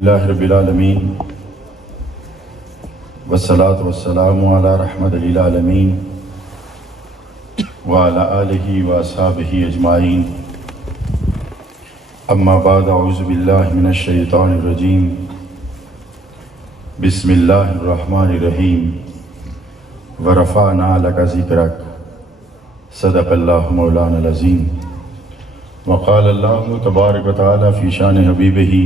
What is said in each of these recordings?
اللہ رب العالمین والصلاة والسلام علی رحمت للعالمین وعلی آلہ واصحابہ اجمعین اما بعد اعوذ باللہ من الشیطان الرجیم بسم اللہ الرحمن الرحیم ورفعنا لک ذکرک صدق اللہ مولانا العظیم وقال اللہ تبارک و تعالی فی شان حبیبہ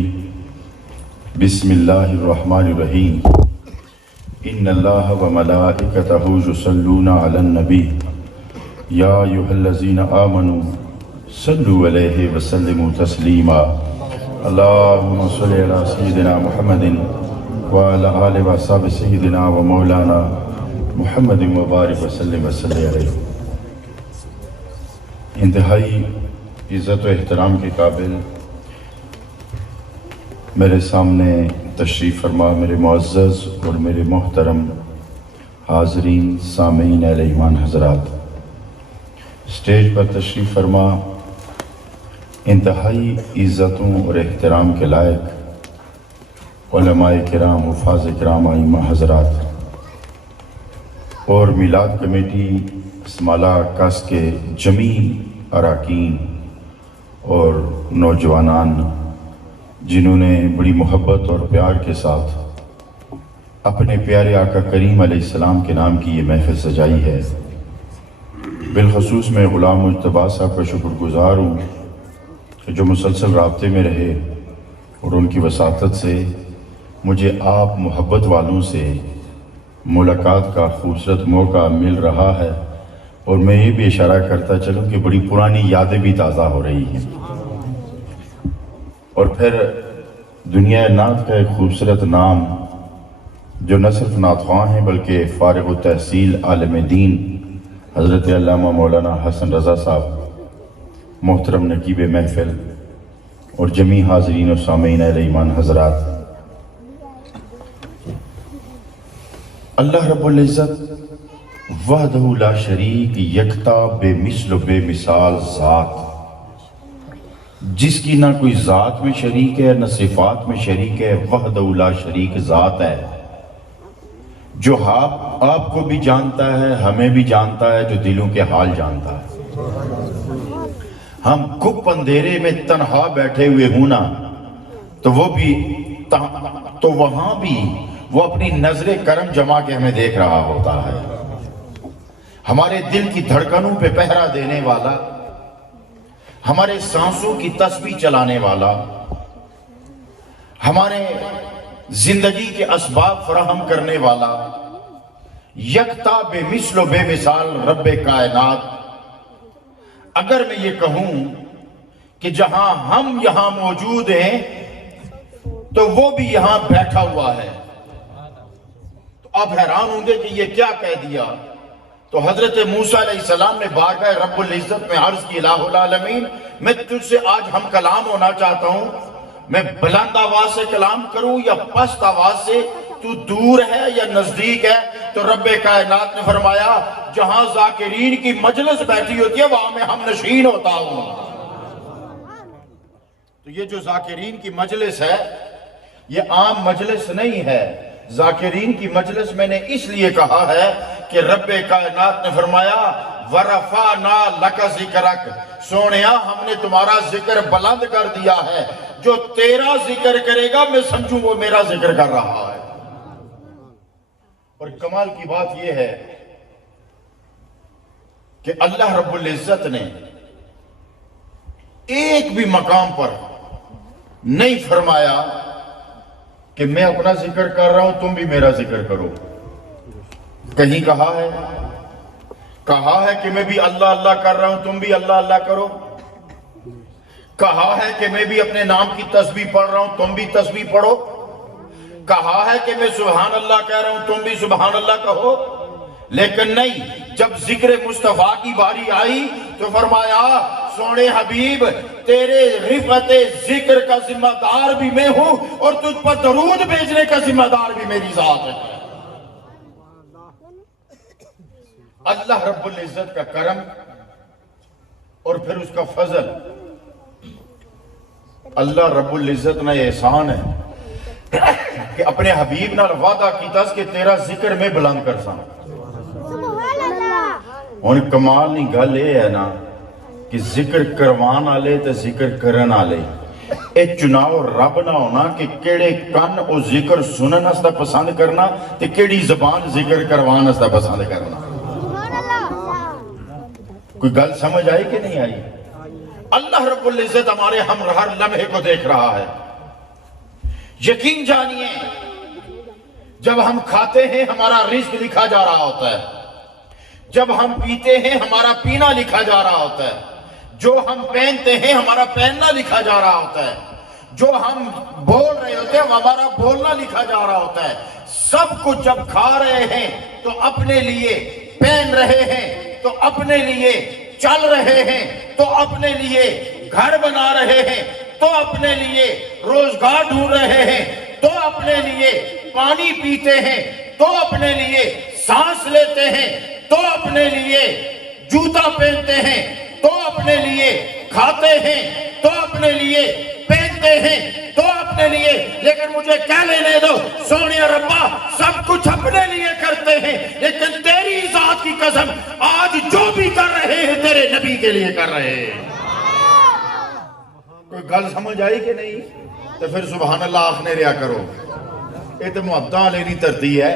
بسم اللہ الرحمن الرحیم ان اللہ وملائکتہ یصلون علی النبی یا ایھا الذین آمنوا صلوا علیہ وسلموا تسلیما اللہم صل علی سیدنا محمد وعلی آلہ وصحبہ سیدنا و مولانا محمد مبارک وسلم علیہ۔ انتہائی عزت و احترام کے قابل میرے سامنے تشریف فرما میرے معزز اور میرے محترم حاضرین سامعین اہل ایمان حضرات، اسٹیج پر تشریف فرما انتہائی عزتوں اور احترام کے لائق علماء کرام، حفاظ کرام، ائمہ حضرات اور میلاد کمیٹی اسمالہ کاس کے جمیع اراکین اور نوجوانان جنہوں نے بڑی محبت اور پیار کے ساتھ اپنے پیارے آقا کریم علیہ السلام کے نام کی یہ محفل سجائی ہے۔ بالخصوص میں غلام مجتبیٰ صاحب کا شکر گزار ہوں کہ جو مسلسل رابطے میں رہے اور ان کی وساطت سے مجھے آپ محبت والوں سے ملاقات کا خوبصورت موقع مل رہا ہے، اور میں یہ بھی اشارہ کرتا چلوں کہ بڑی پرانی یادیں بھی تازہ ہو رہی ہیں، اور پھر دنیا نعت کا ایک خوبصورت نام جو نہ صرف نعت خواں ہیں بلکہ فارغ التحصیل عالم دین حضرت علامہ مولانا حسن رضا صاحب، محترم نقیب محفل اور جمیع حاضرین و سامعین اہل ایمان حضرات، اللہ رب العزت وحدہ لا شریک یکتا بے مثل و بے مثال ذات، جس کی نہ کوئی ذات میں شریک ہے نہ صفات میں شریک ہے، وحدہ لا شریک ذات ہے جو آپ کو بھی جانتا ہے، ہمیں بھی جانتا ہے، جو دلوں کے حال جانتا ہے۔ ہم گپ اندھیرے میں تنہا بیٹھے ہوئے ہوں نا تو وہاں بھی وہ اپنی نظر کرم جما کے ہمیں دیکھ رہا ہوتا ہے۔ ہمارے دل کی دھڑکنوں پہ پہرا دینے والا، ہمارے سانسوں کی تسبیح چلانے والا، ہمارے زندگی کے اسباب فراہم کرنے والا، یکتا بے مثل و بے مثال رب کائنات، اگر میں یہ کہوں کہ جہاں ہم یہاں موجود ہیں تو وہ بھی یہاں بیٹھا ہوا ہے، تو آپ حیران ہوں گے کہ یہ کیا کہہ دیا؟ تو حضرت موسیٰ علیہ السلام نے بارگاہ رب العزت میں عرض کی، الہ العالمین میں تجھ سے آج ہم کلام ہونا چاہتا ہوں، میں بلند آواز سے کلام کروں یا پست آواز سے؟ تو دور ہے یا نزدیک ہے؟ تو رب کائنات نے فرمایا جہاں ذاکرین کی مجلس بیٹھی ہوتی ہے وہاں میں ہم نشین ہوتا ہوں۔ تو یہ جو ذاکرین کی مجلس ہے یہ عام مجلس نہیں ہے، ذاکرین کی مجلس میں نے اس لیے کہا ہے کہ رب کائنات نے فرمایا وَرَفَعْنَا لَكَ ذِكْرَكَ، سونیا ہم نے تمہارا ذکر بلند کر دیا ہے، جو تیرا ذکر کرے گا میں سمجھوں وہ میرا ذکر کر رہا ہے۔ اور کمال کی بات یہ ہے کہ اللہ رب العزت نے ایک بھی مقام پر نہیں فرمایا کہ میں اپنا ذکر کر رہا ہوں تم بھی میرا ذکر کرو۔ کہیں کہا ہے کہ میں بھی اللہ اللہ کر رہا ہوں تم بھی اللہ اللہ کرو، کہا ہے کہ میں بھی اپنے نام کی تسبیح پڑھ رہا ہوں تم بھی تسبیح پڑھو، کہا ہے کہ میں سبحان اللہ کہہ رہا ہوں تم بھی سبحان اللہ کہو، لیکن نہیں، جب ذکر مصطفیٰ کی باری آئی تو فرمایا سونے حبیب تیرے رفعت ذکر کا ذمہ دار بھی میں ہوں اور تجھ پر درود بھیجنے کا ذمہ دار بھی میری ذات ہے۔ اللہ رب العزت کا کرم اور پھر اس کا فضل، اللہ رب العزت نے احسان ہے کہ اپنے حبیب نال وعدہ کیتا کہ تیرا ذکر میں بلند کر ساں. ہن کمال نہیں گل یہ ہے نا کہ ذکر کروان آلے تے ذکر کرن آلے اے چناؤ رب نہ ہونا کہ کیڑے کن او ذکر سنن استا پسند کرنا تے کیڑی زبان ذکر کروان استا پسند کرنا. کوئی گل سمجھ آئی کہ نہیں آئی؟ اللہ رب العزت ہمارے ہر لمحے کو دیکھ رہا ہے. یقین جانیے جب ہم کھاتے ہیں ہمارا رزق لکھا جا رہا ہوتا ہے, جب ہم پیتے ہیں ہمارا پینا لکھا جا رہا ہوتا ہے, جو ہم پہنتے ہیں ہمارا پہننا لکھا جا رہا ہوتا ہے, جو ہم بول رہے ہوتے ہیں ہمارا بولنا لکھا جا رہا ہوتا ہے. سب کچھ جب کھا رہے ہیں تو اپنے لیے, پہن رہے ہیں تو اپنے لیے, چل رہے ہیں تو اپنے لیے, گھر بنا رہے ہیں تو اپنے لیے, روزگار ڈھونڈ رہے ہیں تو اپنے لیے, پانی پیتے ہیں تو اپنے لیے, سانس لیتے ہیں تو اپنے لیے, جوتا پہنتے ہیں تو اپنے لیے, کھاتے ہیں تو اپنے لیے, پہنتے ہیں تو اپنے لیے. لیکن مجھے کیا لینے دو سونے ربا, سب کچھ اپنے لیے کرتے ہیں, لیکن تیری ذات کی قسم آج جو بھی کر رہے ہیں تیرے نبی کے لیے کر رہے ہیں. کوئی گل سمجھ آئی کہ نہیں؟ تو پھر سبحان اللہ آخنے رہا کرو. یہ تو محبتاں لینی ترتی ہے,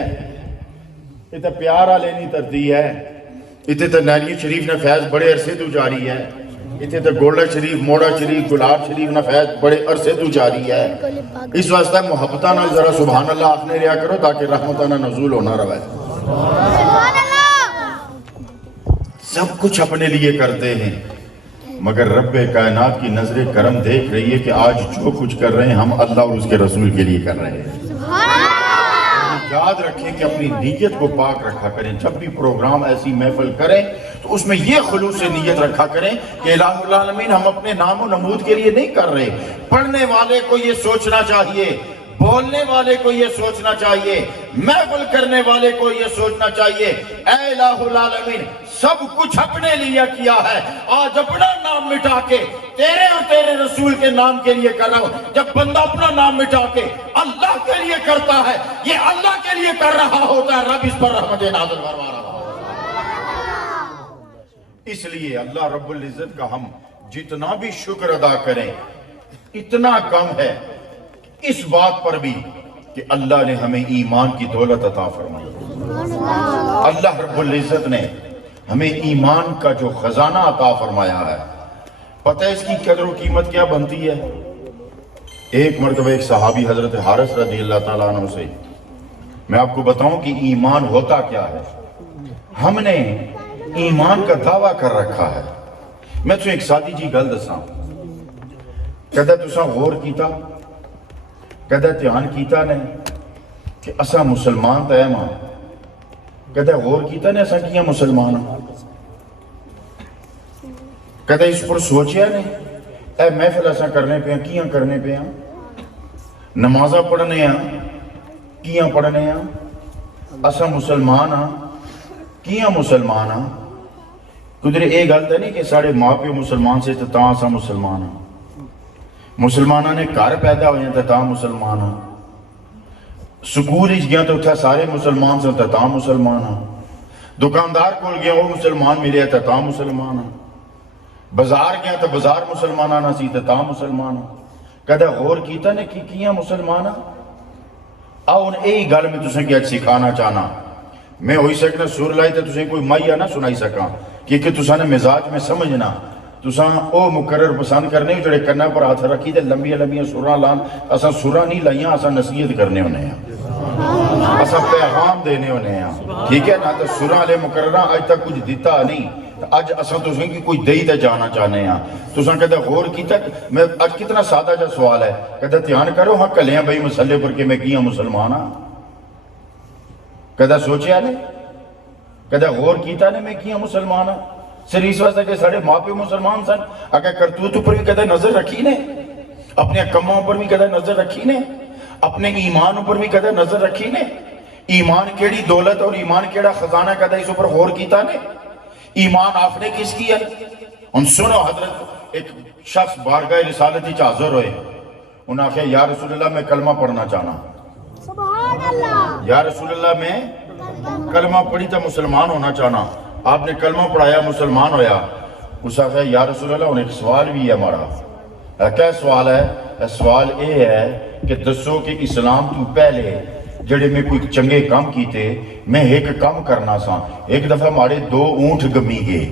یہ تو پیارا لینی ترتی ہے. اتنے تو نہری شریف نے فیض بڑے عرصے تو جاری ہے, اتنے تو گولڈا شریف, موڑا شریف, گلاب شریف نے فیض بڑے عرصے تو جاری ہے. اس واسطہ محبتاں نہ ذرا سبحان اللہ آخنے رہا کرو تاکہ رحمتاں نہ نزول ہونا رہے. سب کچھ اپنے لیے کرتے ہیں مگر رب کائنات کی نظر کرم دیکھ رہی ہے کہ آج جو کچھ کر رہے ہیں ہم اللہ اور اس کے رسول کے لیے کر رہے ہیں. یاد رکھیں کہ اپنی نیت کو پاک رکھا کریں. جب بھی پروگرام ایسی محفل کریں تو اس میں یہ خلوص نیت رکھا کریں کہ الہ العالمین ہم اپنے نام و نمود کے لیے نہیں کر رہے. پڑھنے والے کو یہ سوچنا چاہیے, بولنے والے کو یہ سوچنا چاہیے, محفل کرنے والے کو یہ سوچنا چاہیے اے الہ العالمین سب کچھ اپنے لیے کیا ہے, آج اپنا نام مٹا کے تیرے اور تیرے رسول کے نام کے لیے کر رہا ہوں. جب بندہ اپنا نام مٹا کے اللہ کے لیے کرتا ہے, یہ اللہ کے لیے کر رہا ہوتا ہے, رب اس پر رحمت نازل فرما رہا. اس لیے اللہ رب العزت کا ہم جتنا بھی شکر ادا کریں اتنا کم ہے اس بات پر بھی کہ اللہ نے ہمیں ایمان کی دولت عطا فرمائی. اللہ رب العزت نے ہمیں ایمان کا جو خزانہ عطا فرمایا ہے, پتہ ہے اس کی قدر و قیمت کیا بنتی ہے؟ ایک مرتبہ ایک صحابی حضرت حارث رضی اللہ تعالیٰ عنہ سے, میں آپ کو بتاؤں کہ ایمان ہوتا کیا ہے. ہم نے ایمان کا دعویٰ کر رکھا ہے. میں تو ایک سادی جی گل دساں, کدے تساں غور کیتا, کدے دھیان کیتا نے کہ اساں مسلمان تے ماں, کدے غور کیتا نے اساں کیاں مسلمان ہاں, کدے اس پر سوچیا نے اے محفل اساں کرنے پہ ہیں کیاں کرنے پہ ہیں, نمازاں پڑھنے ہیں کیاں پڑھنے ہیں, اساں مسلمان ہاں کیاں مسلمان ہاں. قدرے ایک گل تے نہیں کہ ساڑھے ماں پیو مسلمان سے تاں اساں مسلمان ہاں, مسلمانہ نے گھر پیدا ہوئے ہیں تاں مسلمان ہاں, سکول اچ گیا تو اتھا سارے مسلمان سے تاں مسلمان ہاں, دکاندار کول گیا وہ مسلمان ملے تاں مسلمان ہاں, بازار گیا تو بازار مسلمانہ نہ سی تاں مسلمان ہاں. کدھے غور کیتا نے کہ کیاں مسلمان ہاں. آؤ ان ایک گل میں تسیں کہ سکھانا چاہنا, میں ہوئی سکنا سور لائی تو تسیں کوئی مائیا نہ سنائی سکاں کیونکہ تساں نے مزاج میں سمجھنا, تساں او مقرر پسند کرنے جڑے کرنا پر ہاتھ رکھی تے لمبیاں لمبیاں سراں لان, اساں سراں نہیں لائیاں, اساں نصیحت کرنے ہونے ہیں, اساں پیغام دینے ہونے ہیں. ٹھیک ہے نا, تو سراں لے مقرراں آج تک کچھ دیتا نہیں, آج اساں تسیں کی کوئی دئی تے جانا چاہنے ہیں. تساں کدے غور کیتا, میں آج کتنا سادہ جا سوال ہے, کدے دھیان کرو ہاں کلیاں بھائی مسئلے پر کہ میں کیاں مسلمان ہاں, کدے سوچیا نے, کدے غور کیتا نے میں کیاں مسلمان ہاں. صرف اس واسطے کہ ساڑھے ماں پیو مسلمان سن, اگر کرتوت پر بھی کدے نظر رکھی نے, اپنے کموں پر بھی کدے نظر رکھی نے, اپنے ایمان پر بھی کدے نظر رکھی نے, ایمان کیڑی دولت اور ایمان کیڑا خزانہ کدے اس پر غور کیتا نے, ایمان آخنے کس کی ہے. ان سنو حضرت ایک شخص بارگاہ رسالتی حاضر ہوئے, انہوں نے کہا یا رسول اللہ میں کلمہ پڑھنا چاہنا. سبحان اللہ. یا رسول اللہ میں کلمہ پڑھی تو مسلمان ہونا چاہنا. آپ نے کلمہ پڑھایا مسلمان ہویا. اس آخر یا رسول اللہ انہیں ایک سوال بھی ہے ہمارا. کیا سوال ہے؟ سوال یہ ہے کہ دسو کہ اسلام تو پہلے جڑے میں کوئی چنگے کام کیتے میں ایک کام کرنا سا. ایک دفعہ ہمارے 2 اونٹ گمی گئے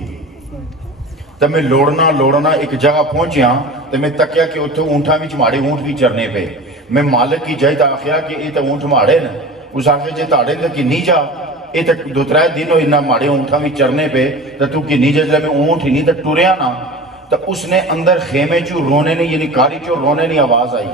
تو میں لوڑنا ایک جگہ پہنچیا تو میں تکیا کہ اتھو اونٹاں وچ ہمارے اونٹ بھی چرنے پہ. میں مالک کی جائے تو آخیا کہ یہ تو اونٹ ماڑے نا. اس آخر جے تاڑے تو کنی جا یہ تو 2-3 دن ہوئی نہ ماڑے اونٹاں بھی چرنے پہ تو کنی جا جلے میں اونٹ ہی نہیں تو ٹوریا نا. تو اس نے اندر خیمے چو رونے نہیں یعنی کاری چو رونے نہیں آواز آئی.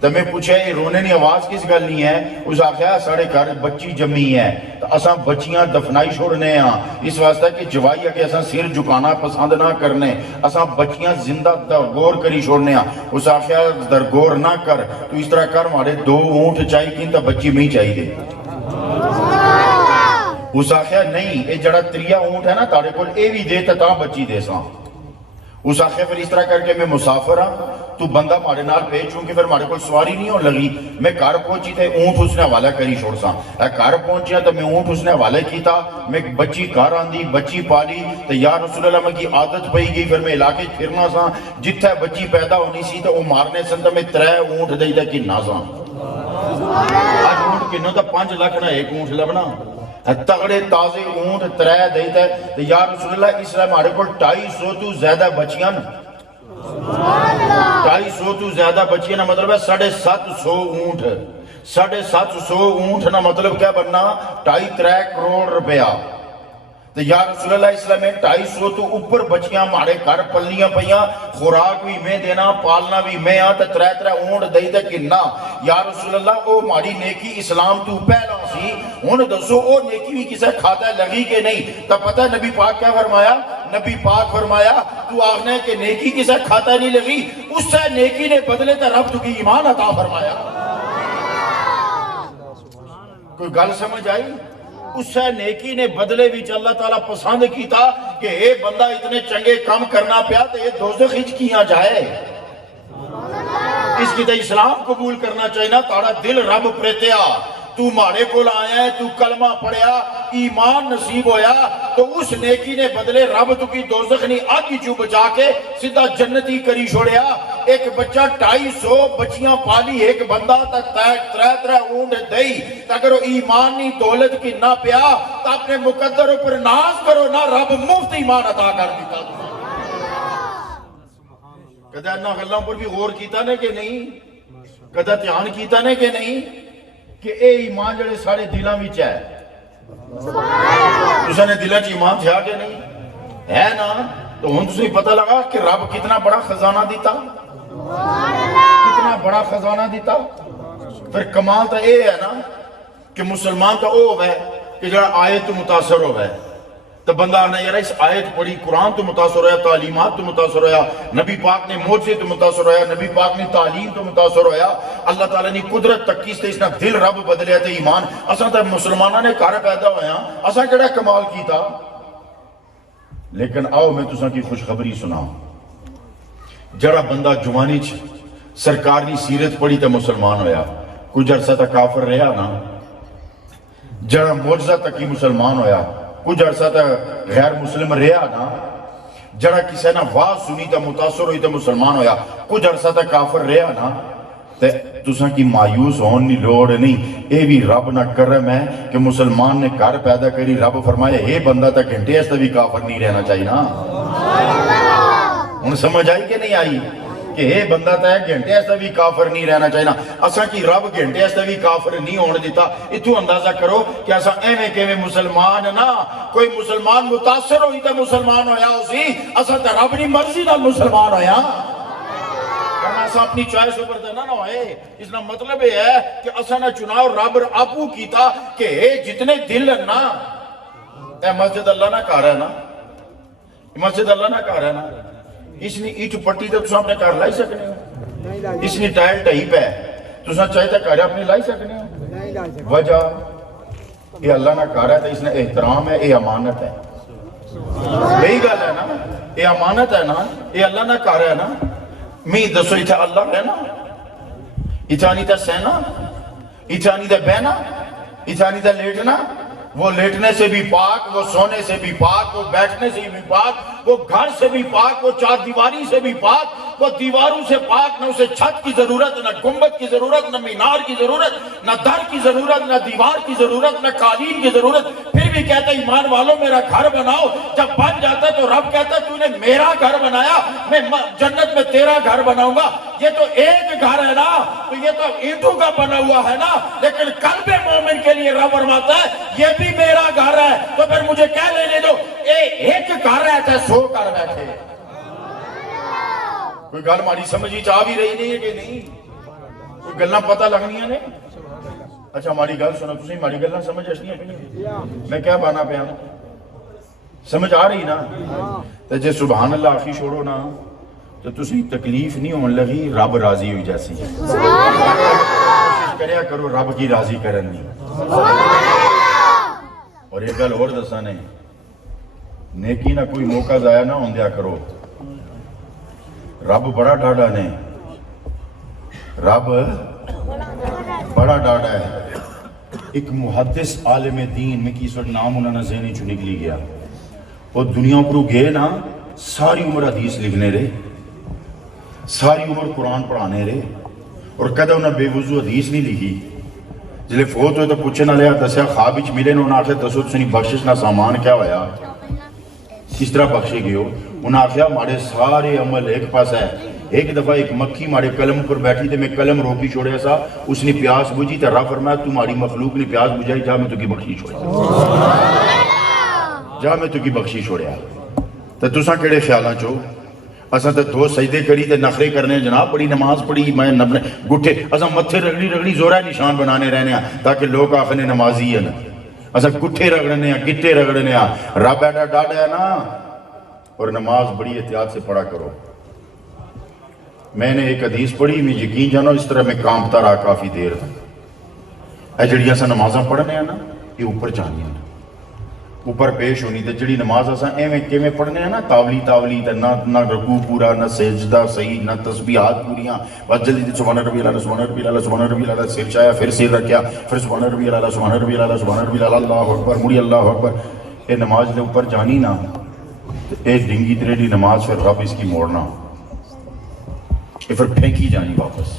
تو میں پوچھا یہ رونے نہیں آواز کس گل نہیں ہے؟ اس آخیا ساڑے گھر بچی جمی ہے تو اساں بچیاں دفنائی چھوڑنے ہاں اس واسطہ کہ جوائی ہے کہ اساں سر جھکانا پسند نہ کرنے اساں بچیاں زندہ درگور کری چھوڑنے ہاں. اس آخیا درگور نہ کر تو اس طرح کر ہمارے 2 اونٹ چاہیے کن تو بچی میں چاہیے دے. اس آخیا نہیں یہ جڑا 3 اونٹ ہے نا تاڑے کول اے بھی دے تا بچی دے ساں. اس آخیا پھر اس طرح کر کے میں مسافر ہاں تو بندہ مارے نال پیچ چونکہ پھر مارے کو سواری نہیں ہو لگی. میں گھر پہنچی تھے اونٹ اس نے حوالہ کری چھوڑ سا. گھر پہنچیا تو میں اونٹ اس نے حوالہ کیتا. میں بچی گھر آندی بچی پالی تو یا رسول اللہ میں کی عادت پئی گئی. پھر میں علاقے پھرنا سا جتھے بچی پیدا ہونی سی تو وہ مارنے سن تو میں 3 اونٹ دئی دا کننا سا. آج اونٹ کنو تو 5 لاکھ نہ ایک اونٹ لبنا. تگڑے تازے اونٹ 3 دیتا ہے تو یا رسول اللہ اس لئے ہمارے کو 250 تو زیادہ بچیاں 250 تو زیادہ بچیاں نا مطلب ہے 750 اونٹ 750 اونٹ نا مطلب کیا بننا 2.5-3 کروڑ روپیہ. تو یا رسول اللہ اسلام میں 250 تو اوپر بچیاں ہمارے گھر پلنیاں پئیاں خوراک بھی میں دینا پالنا بھی میں آتا 3 اونٹ دئی تے کننا. یا رسول اللہ او ہماری نیکی اسلام تو پہلا سی ہن دسو او نیکی بھی کسے کھاتا لگی کہ نہیں؟ تو پتہ نبی پاک کیا فرمایا؟ نبی پاک فرمایا تو آخنے کہ نیکی کسے کھاتا نہیں لگی اس سے نیکی نے بدلے تے رب تو کی ایمان عطا فرمایا. کوئی گل سمجھ آئی؟ اس سے نیکی نے بدلے بھی اللہ تعالیٰ پسند کیتا کہ اے بندہ اتنے چنگے کام کرنا پیا تو یہ دوزخ ہچ کیا جائے. اس کی تو اسلام قبول کرنا چاہیے نا. تاڑا دل رب پریتیا تو مارے کو آیا ہے تو کلمہ پڑھیا ایمان نصیب ہویا تو اس نیکی نے بدلے رب تو کی دوزخ نہیں آگی چو بچا کے سیدھا جنتی کری چھوڑیا. ایک بچہ 250 بچیاں پالی ایک بندہ تک 3 اونٹ دئی اگر ایمان نہیں دولت کی نہ پیا تو اپنے مقدر پر ناز کرو نہ رب مفت ایمان عطا کر دیتا. کدھے انہا غلّوں پر بھی غور کیتا نے کہ نہیں؟ کدھے دھیان کیتا نے کہ نہیں کہ اے ایمان جڑے سارے دلاں وچ ہے تساں نے دلاں چ ایمان تھیا کہ نہیں ہے نا. تو ہن تسیں پتہ لگا کہ رب کتنا بڑا خزانہ دیتا کتنا بڑا خزانہ دیتا. پھر کمال تو اے ہے نا کہ مسلمان تو او ہوئے کہ جڑا آیت تو متاثر ہوئے تو بندہ آنا یارا اس آیت پڑھی قرآن تو متاثر ہویا تعلیمات تو متاثر ہویا نبی پاک نے موجزے تو متاثر ہویا نبی پاک نے تعلیم تو متاثر ہویا اللہ تعالیٰ نے قدرت تکیس تے اس نے دل رب بدلیا تے ایمان. اساں تے مسلمانہ نے کار پیدا ہویا اساں کڑا کمال کیتا. لیکن آؤ میں تساں کی خوشخبری سنا. جڑا بندہ جوانی سرکار نے سیرت پڑھی تے مسلمان ہویا کچھ عرصہ تک کافر رہا نا. جڑا موجزہ تک ہی مسلمان ہویا کچھ عرصہ تک غیر مسلم رہا نا. جڑا کسی نے واز سنی تا متاثر ہوئی تا مسلمان ہویا کچھ عرصہ تک کافر رہا نا. تساں کی مایوس ہون نہیں لوڑ نہیں. اے بھی رب نہ کرم ہے کہ مسلمان نے گھر پیدا کری رب فرمایا اے بندہ تا گھنٹے اس بھی کافر نہیں رہنا چاہیے نا. ان سمجھ آئی کہ نہیں آئی کہ اے بندہ تا گھنٹے اس بھی کافر نہیں رہنا چاہیے نا. اساں کی رب گھنٹے اس بھی کافر نہیں ہونے دیتا. اتو اندازہ کرو کہ اساں ایویں کیویں مسلمان نا کوئی مسلمان متاثر ہوئی تا مسلمان ہویا اسی اساں تا رب نہیں مرضی نہ مسلمان ہویا. کرنا اساں اپنی چوائس اوپر دینا نہ ہوئے. اس کا مطلب یہ ہے کہ اساں نے چناؤ رب آپو کیتا کہ اے جتنے دل نا اے مسجد اللہ نہ کہا رہا ہے نا مسجد اللہ نہ کہا رہا ہے نا. اس نے ایٹ پٹی تے تساں اپنے گھر لائی سکنے ہو. اس نے ٹائل ٹہی پہ تساں چاہے تے گھر اپنے لائی سکنے ہو. وجہ یہ اللہ نہ کہا رہا ہے اس نے احترام ہے یہ امانت ہے. یہی گل ہے نا یہ امانت ہے نا یہ اللہ نہ کہا رہا ہے نا. میں دسو اتھا اللہ ہے نا اتھا نہیں تا سینا اتانی دا بہنا، اتانی دا لیٹنا، وہ لیٹنے سے بھی پاک، وہ سونے سے بھی پاک، وہ بیٹھنے سے بھی پاک، وہ گھر سے بھی پاک، وہ چار دیواری سے بھی پاک، وہ دیواروں سے پاک، نہ اسے چھت کی ضرورت، نہ گنبد کی ضرورت، نہ مینار کی ضرورت، نہ در کی ضرورت، نہ دیوار کی ضرورت، نہ قالین کی ضرورت. پھر بھی کہتا ہے ایمان والوں میرا گھر بناؤ. جب بن جاتا ہے تو رب کہتا ہے تو نے میرا گھر بنایا، میں جنت میں تیرا گھر بناؤں گا. یہ تو ایک گھر ہے نا، تو یہ تو اینٹوں کا بنا ہوا ہے نا، لیکن قلب مومن کے لیے رب فرماتا ہے یہ بھی میرا گھر ہے. تو پھر مجھے کیا لینے دو، ایک گھر رہتا ہے 100 گھر بیٹھے. کوئی گل ماری سمجھی چاہ بھی رہی نہیں ہے کہ نہیں؟ کوئی گلنا پتہ لگنی ہے نہیں؟ اچھا ہماری گل سنو، تسی ہماری گلنا سمجھ اشنی ہے؟ میں کیا بانا پہ آنا سمجھ آ رہی نا؟ تو جے سبحان اللہ آخی چھوڑو نا تو تسی تکلیف نہیں ہون لگی، رب راضی ہوئی جیسی ہے. کوشش کریا کرو رب کی راضی کرن نہیں. اور ایک گل اور دسا نہیں، نیکی نہ کوئی موقع ضائع نہ ہون دیا کرو. رب بڑا ڈاڈا نے، رب بڑا ڈاڈا ہے. ایک محدث عالم دین میں کس وقت نام انہوں نے ذہنی چو نکلی گیا، وہ دنیا پرو گئے نا، ساری عمر حدیث لکھنے رہے، ساری عمر قرآن پڑھانے رہے، اور کدہ انہیں بے وضو حدیث نہیں لکھی. جلے فوت ہوئے تو پوچھنا لیا دسیا خواب وچ ملے انہوں نے آخر دسو تسنی بخشش نہ سامان کیا ہویا، کس طرح بخشے گئے ہو؟ انہوں نے آخیا مارے سارے عمل ایک پاس ہے. ایک دفعہ ایک مکھی مارے قلم پر بیٹھی تھے، میں قلم روکی چھوڑیا سا، اس نے پیاس بجھی تو رب فرمایا تمہاری مخلوق نے پیاس بجھائی، جا میں تو کی بخشی چھوڑیا، جا میں تو کی بخشی چھوڑیا. تو تساں کیڑے خیالاں چو؟ اساں تو 2 سجدے کری تے نخرے کرنے، جناب بڑی نماز پڑھی میں نبنے گٹھے، اساں متھے رگڑی رگڑی زورہ نشان بنانے رہنے ہیں تاکہ لوگ آخنے نمازی ہیں. اساں گٹھے رگڑنے ہیں، گٹے رگڑنے ہیں. رب ایڈا ڈاڈا ہے نا. اور نماز بڑی احتیاط سے پڑھا کرو. میں نے ایک حدیث پڑھی، میں یقین جانو اس طرح میں کامتا رہا کافی دیر تک. اے جڑی اساں نمازاں پڑھنے ہیں نا، یہ اوپر جانی ہیں، اوپر پیش ہونی. تے جڑی نماز اساں ایویں کیویں پڑھنے ہیں نا، تاولی تاولی تے نہ رکوع پورا، نہ سجدہ صحیح، نہ تسبیحات پوریاں، بس جلدی سبحان ربی الاعلیٰ سبحان ربی الاعلیٰ سبحان ربی الاعلیٰ، سر چایا پھر سر رکھیا، پھر سبحان ربی الاعلیٰ سبحان ربی الاعلیٰ سبحان ربی الاعلیٰ، اللہ اکبر مڑی اللہ اکبر. اے نماز دے اوپر جانی نا، اے ڈنگی تریڈی نماز پھر رب اس کی موڑنا، اے پھر پھینکی جانی واپس.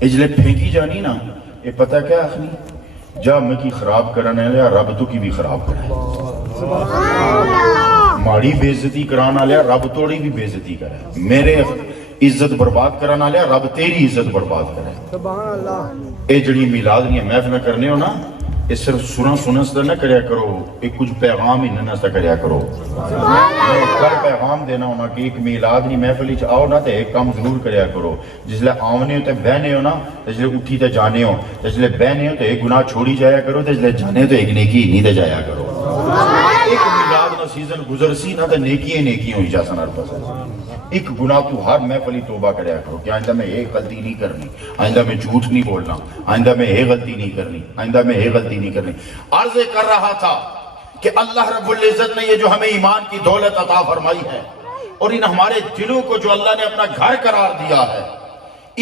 اے جلے پھینکی جانی نا، اے پتہ کیا آخری جا میں کی خراب کرنے لیا رب تو کی بھی خراب کرے. ماڑی بے عزتی کرانا لیا رب توڑی بھی بے عزتی کرے. میرے عزت برباد کرانا لیا رب تیری عزت برباد کرے. اے جڑی میلاد نہیں محفل کرنے ہو نا، یہ صرف سنس نہ کریا کرو، ایک کچھ پیغام ہی نہ کریا کرو. میں کل پیغام دینا ہونا کہ ایک میلاد نہیں محفل آؤ نا تو ایک کام ضرور کریا کرو. جسلے آونے ہو تو بہنے ہو نا، جسلے اٹھی تو جانے ہو، جسلے بہنے ہو تو ایک گناہ چھوڑی جایا کرو، جسلے جانے تو ایک نیکی نہیں دے جایا کرو. ایک میلاد نہ سیزن گزر سی نہ تو نیکی ہوئی جا سن ہر پاس. ایک گناہ تو ہر محفلی توبہ کریا کرو کہ آئندہ میں ایک غلطی نہیں کرنی، آئندہ میں جھوٹ نہیں بولنا، آئندہ میں ایک غلطی نہیں کرنی، آئندہ میں ایک غلطی نہیں کرنی. عرض کر رہا تھا کہ اللہ رب العزت نے یہ جو ہمیں ایمان کی دولت عطا فرمائی ہے اور ان ہمارے دلوں کو جو اللہ نے اپنا گھر قرار دیا ہے،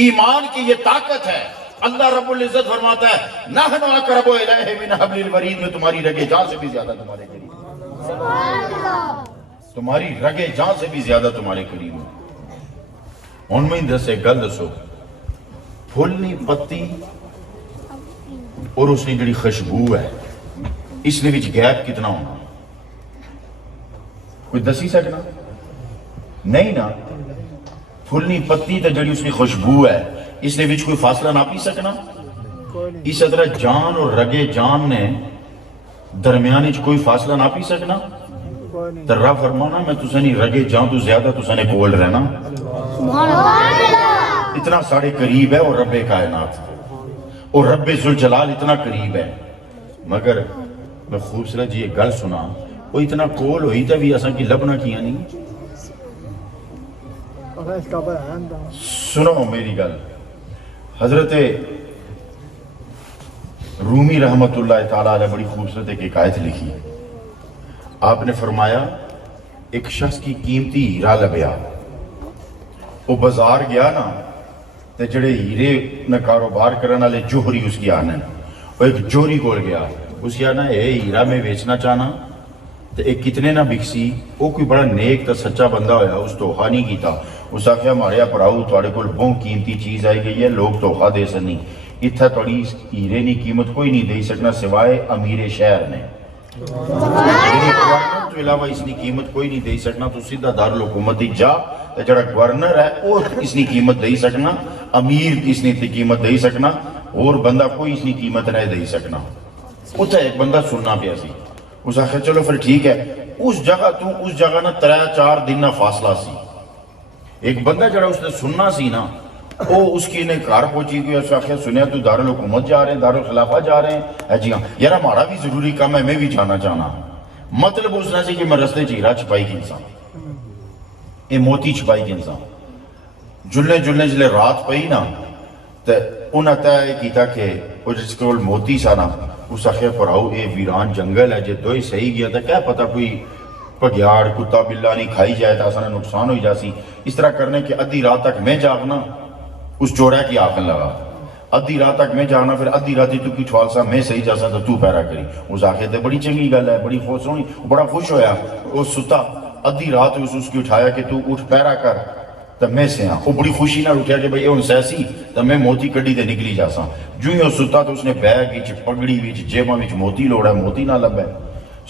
ایمان کی یہ طاقت ہے. اللہ رب العزت فرماتا ہے نحن اقرب الیہ من حبل الورید، میں تمہاری رگے جان سے بھی زیادہ تمہارے قریب، تمہاری رگے جان سے بھی زیادہ تمہارے قریب ہوں. ان میں دسے گل دسو، پھولنی پتی اور اس نے جڑی خوشبو ہے، اس نے وچ گیپ کتنا ہونا؟ کوئی دسی سکنا؟ نہیں نا. پھولنی پتی تے جڑی اس کی خوشبو ہے، اس نے وچ کوئی فاصلہ نہ پی سکنا. اس طرح جان اور رگے جان نے درمیان وچ کوئی فاصلہ نہ پی سکنا. تو رب فرمانا میں تسانی رگے جان تو زیادہ تسانے کول رہنا. اتنا ساڑھے قریب ہے اور رب کائنات اور رب ذوالجلال اتنا قریب ہے. مگر میں خوبصورت جی ایک گل سنا، وہ اتنا کول ہوئی تا بھی اساں کی لبنا کیا نہیں. سنو میری گل، حضرت رومی رحمت اللہ تعالیٰ علیہ بڑی خوبصورت ایک حکایت لکھی. آپ نے فرمایا ایک شخص کی قیمتی ہیرا لبیا، وہ بازار گیا نا، تے جڑے ہیرے نہ کاروبار کرنے والے جوہری اس کی آنا وہ ایک جوہری کول گیا اس کی آنا اے ہیرا میں بیچنا چاہنا تے ایک کتنے نہ بکسی وہ کوئی بڑا نیک تے سچا بندہ ہویا اس توخہ نہیں کیتا اس آخیا ماریا پڑھاؤ تھوڑے کول بہت قیمتی چیز آئی گئی ہے لوگ توخہ دے سنی اتھا تھوڑی ہیرے نہیں قیمت کوئی نہیں دے سکنا سوائے امیر شہر نے تو علاوہ اس نے قیمت کوئی نہیں دے سکنا تو سیدھا دارالحکومت ہی جا تے جڑا گورنر ہے وہ اس نے قیمت دے سکنا امیر اس نے قیمت دے سکنا اور بندہ کوئی اس نے قیمت نہیں دے سکنا اتھا ایک بندہ سننا پیا سی اس آخر چلو پھر ٹھیک ہے اس جگہ نہ 3-4 دن نہ فاصلہ سی ایک بندہ جڑا اس نے سننا سی نا وہ اس کی انہیں کار پہنچی گئی اس آخر سنیا تو دارالحکومت جا رہے ہیں دارالخلافہ جا رہے ہیں جی ہاں یار ہمارا بھی ضروری کام ہے میں بھی جانا چاہنا مطلب اس نے سی کہ میں رستے چیرا چھپائی کی انسان یہ موتی چھپائی کی انسان جلنے جلے رات پئی نا تو انہاں طے کیتا کہ وہ جس کول موتی سا نا اس آخر پڑھاؤ اے ویران جنگل ہے جے دوئی صحیح گیا تھا کیا پتہ کوئی پگیاڑ کتا بلا نہیں کھائی جائے تھا آسانا نقصان ہوئی جاسی اس طرح کرنے کہ ادھی رات تک میں جاگنا اس چوڑا کی آنکھن لگا ادھی رات تک میں جاگنا پھر ادھی راتی تو کی ٹھوال سا میں صحیح جاسا تو پیرا کری اس آخر تے بڑی چنگی گل ہے بڑی خوش ہونی بڑا خوش ہویا وہ ستا ادھی رات اس کی اٹھایا کہ تو اٹھ پیرا کر تو میں سے ہاں وہ بڑی خوشی نہ اٹھیا کہ بھئی اون سیسی تو میں موتی کڑی دے نکلی جاسا جو ہی وہ ستا تو اس نے بیگ وچ پگڑی وچ جیباں وچ موتی لوڑا موتی نہ لبے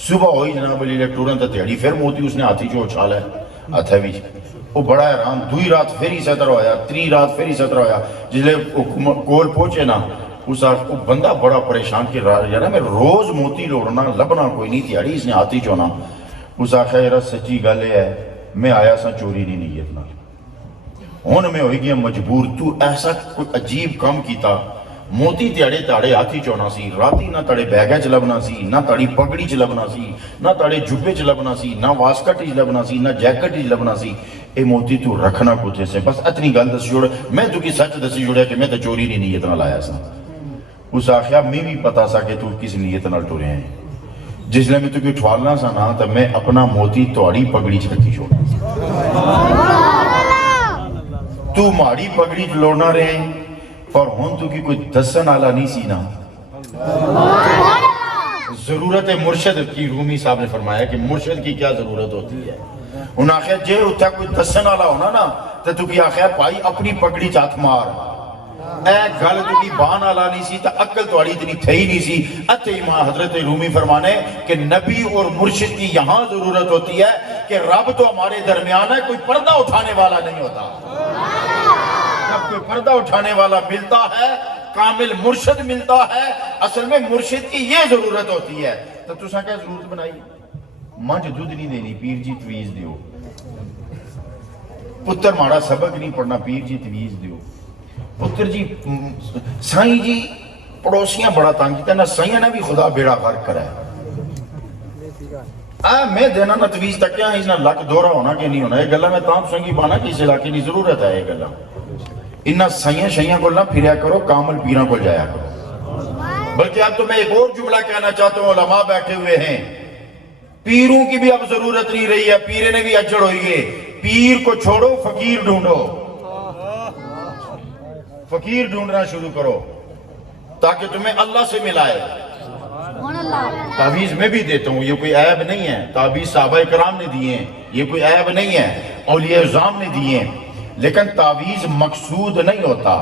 صبح ہوئی جناب علی ٹورن تے تیڑی پھر موتی اس نے ہاتھی جو اچھالا ہے ہاتھے وچ وہ بڑا حیران دوئی رات پھر ہی ستر ہویا 3 رات پھر ہی ستر ہویا جس لئے کول پہنچے نا اس بندہ بڑا پریشان کہ یار میں روز موتی لوڑنا لبنا کوئی نہیں تیڑی اس نے ہاتھی چونا اس آخر یار سچی گل ہے میں آیا سا چوری نہیں نیت نہ ہون میں ہوئی گیا مجبور تو ایسا کوئی عجیب کام کیتا موتی تیڑے ہاتھی چونا سی راتی نہ تڑے بیگہ چ لبنا سی نہ تڑی پگڑی چ لبنا سی نہ تڑے جبے چ لبنا سی نہ واسکٹ چ لبنا سی نہ جیکٹ چ لبنا سی اے موتی تو رکھنا کتے سے بس اتنی گل دسی جوڑے میں تو کی سچ دسی جوڑے کہ میں تو چوری نہیں نیت نہ لایا سا اس آخیا میں بھی پتا سا کہ تو کس نیت نہ ٹورے ہیں جس لئے میں تو کی ٹھوالنا سا نا تو میں اپنا موتی توڑی پگڑی چ رکھی چھوڑا تو ماری پگڑی لوڑنا رہے اور ہون تو کی کوئی دسن آلہ نہیں سی نا ضرورت مرشد کی رومی صاحب نے فرمایا کہ مرشد کی کیا ضرورت ہوتی ہے انہاں آخیا جے اتھا کوئی دسن آلہ ہونا نا تو کی آخیا پائی اپنی پگڑی چاہت مار اے گل تو کی بان آلہ نہیں سی تا عقل تو آڑی اتنی تھئی نہیں سی اتے امام حضرت رومی فرمانے کہ نبی اور مرشد کی یہاں ضرورت ہوتی ہے کہ رب تو ہمارے درمیان ہے کوئی پردہ اٹھانے والا نہیں ہوتا جب کوئی پردہ اٹھانے والا ملتا ہے کامل مرشد ملتا ہے اصل میں مرشد کی یہ ضرورت ہوتی ہے تو تُسا کیا ضرورت بنائی مانج دودھ نہیں دینی پیر جی تویز دیو پتر مارا سبق نہیں پڑھنا پیر جی تویز دیو پتر جی سائیں جی پڑوسیاں بڑا تانگ کیتا ہے نا سائیں نے بھی خدا بیڑا غرق کرا ہے میں دینا نہ تویز تک کیا اس نے لک دورہ ہونا کہ نہیں ہونا یہ گلہ میں تام سنگی بانا کہ اس علاقے نہیں ضرورت ہے یہ گلہ انہا سائیں شائیں کو نہ پھریا کرو کامل پیران کو جایا کرو بلکہ اب تو میں ایک اور جملہ کہنا چاہتا ہوں علماء بیٹھے ہوئے ہیں پیروں کی بھی اب ضرورت نہیں رہی ہے پیرے نے بھی اجڑ ہوئی ہے پیر کو چھوڑو فقیر ڈھونڈو فقیر ڈھونڈنا شروع کرو تاکہ تمہیں اللہ سے ملائے تعویذ میں بھی دیتا ہوں یہ کوئی عیب نہیں ہے تعویذ صحابہ کرام نے دیے ہیں یہ کوئی عیب نہیں ہے اولیاء اعظام نے دیے ہیں لیکن تعویذ مقصود نہیں ہوتا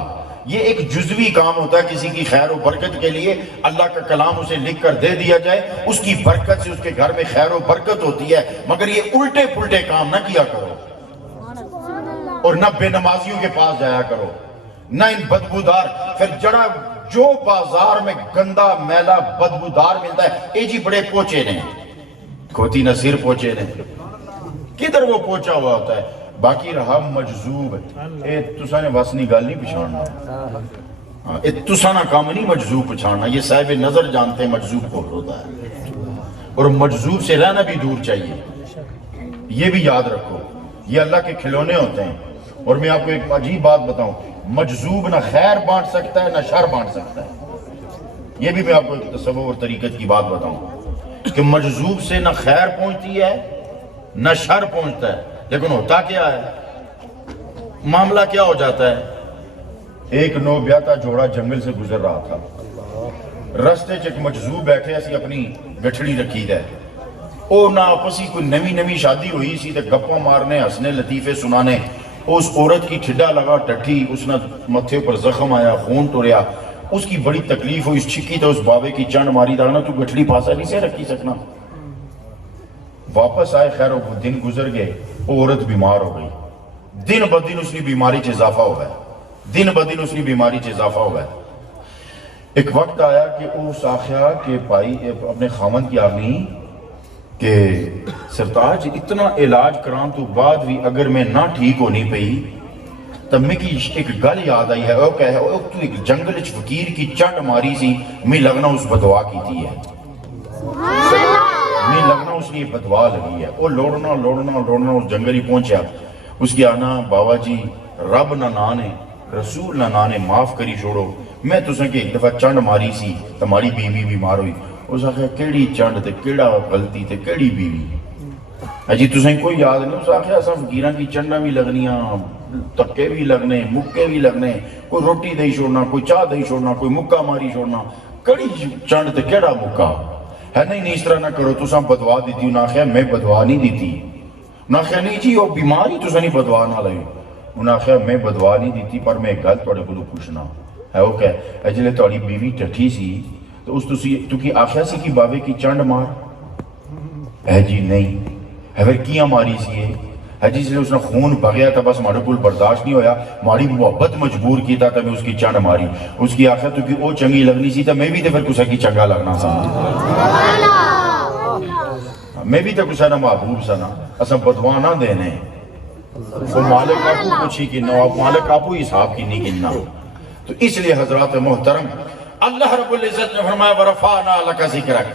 یہ ایک جزوی کام ہوتا ہے کسی کی خیر و برکت کے لیے اللہ کا کلام اسے لکھ کر دے دیا جائے اس کی برکت سے اس کے گھر میں خیر و برکت ہوتی ہے مگر یہ الٹے پلٹے کام نہ کیا کرو اور نہ بے نمازیوں کے پاس جایا کرو نہ ان بدبودار پھر جڑا جو بازار میں گندہ میلا بدبودار ملتا ہے اے جی بڑے پوچے نے کھوتی نصیر پوچے نے کدھر وہ پوچا ہوا ہوتا ہے باقی رہا مجذوب اے تسانے واسنی گال نہیں پچھاننا اے تسانہ کام نہیں مجذوب پچھاننا یہ صاحب نظر جانتے ہیں مجذوب کو ہوتا ہے اور مجذوب سے رہنا بھی دور چاہیے یہ بھی یاد رکھو یہ اللہ کے کھلونے ہوتے ہیں اور میں آپ کو ایک عجیب بات بتاؤں مجذوب نہ خیر بانٹ سکتا ہے نہ شر بانٹ سکتا ہے یہ بھی میں آپ کو ایک تصور اور طریقت کی بات بتاؤں کہ مجذوب سے نہ خیر پہنچتی ہے نہ شر پہنچتا ہے لیکن ہوتا کیا ہے معاملہ کیا ہو جاتا ہے ایک نو بیاتا جوڑا جنگل سے گزر رہا تھا. رستے چ ایک مجذوب بیٹھے اسی اپنی گٹھڑی رکھی ہے. او نہ آپسی کوئی نوی شادی ہوئی سی تے گپاں مارنے ہسنے لطیفے سنانے. اس عورت کی ٹھڈا لگا ٹٹھی, اس نے متھے پر زخم آیا, خون ٹوریا. اس کی بڑی تکلیف ہوئی, اس چھکی تے اس بابے کی چنڈ ماری دانا تو گٹھڑی پاسا نہیں سے رکھی سکنا. واپس آئے, خیر وہ دن گزر گئے, وہ عورت بیمار ہو گئی. دن بدن اس کی بیماری چ اضافہ ہو گیا, دن بدن اس کی بیماری چ اضافہ ہو گیا. ایک وقت آیا کہ اس آخیا کہ بھائی اپنے خامن کی آگنی کہ سرتاج اتنا علاج کران تو بعد بھی اگر میں نہ ٹھیک ہونی پئی تب میں کی ایک گل یاد آئی ہے. وہ کہے تو ایک جنگل فقیر کی چنڈ ماری سی, میں لگنا اس بدوا کی تھی ہے, میں لگنا اس کی بدوا لگی ہے. وہ لوڑنا اس جنگل ہی پہنچیا. اس کی آنا بابا جی رب نہ نانے رسول نہ نانے معاف کری چھوڑو, میں تساں کہ ایک دفعہ چنڈ ماری سی تمہاری بیوی بیمار ہوئی. اس آخیا کیڑی چنڈ تے کیڑا غلطی تے کیڑی بیوی, جی تساں کوئی یاد نہیں. اس آخیا اساں فقیراں کی چنڈاں بھی لگنیاں, تکے بھی لگنے, مکے بھی لگنے, کوئی روٹی دئی چھوڑنا, کوئی چاہ دئی چھوڑنا, کوئی مکہ ماری چھوڑنا, کڑی چنڈ تے کیڑا مکہ ہے. نہیں اس طرح نہ کرو, تساں بدوا دیتی. انہاں آخیا میں بدوا نہیں دیتی. انہاں آخیا نہیں جی وہ بیماری تساں نہیں بدوا نہ لئی. انہاں آخیا میں بدوا نہیں دیتی, پر میں ایک گل تواڈے کولوں پوچھنا ہے. وہ کہ جلے تواڈی بیوی ٹٹھی سی تو اس تو کی آخیا سی کہ بابے کی چنڈ مار ہے جی نہیں ہے, پھر کیاں ماری سی ہے جی. اس نے خون بغیا تھا, بس ماڑے کول برداشت نہیں ہویا, ماڑی محبت مجبور کیتا تھا میں اس کی چنڈ ماری. اس کی آخیا تو کہ او چنگی لگنی سی تو میں بھی تے پھر کسا کی چنگا لگنا سا, میں بھی تے کسا نہ محبوب سا نا. اساں بدوا نہ دینے, وہ مالک آپ کو پوچھی کہ نو مالک آپ کو حساب کی نہیں گننا. تو اس لیے حضرات محترم اللہ رب العزت نے فرمایا ورفعنا لک ذکرک,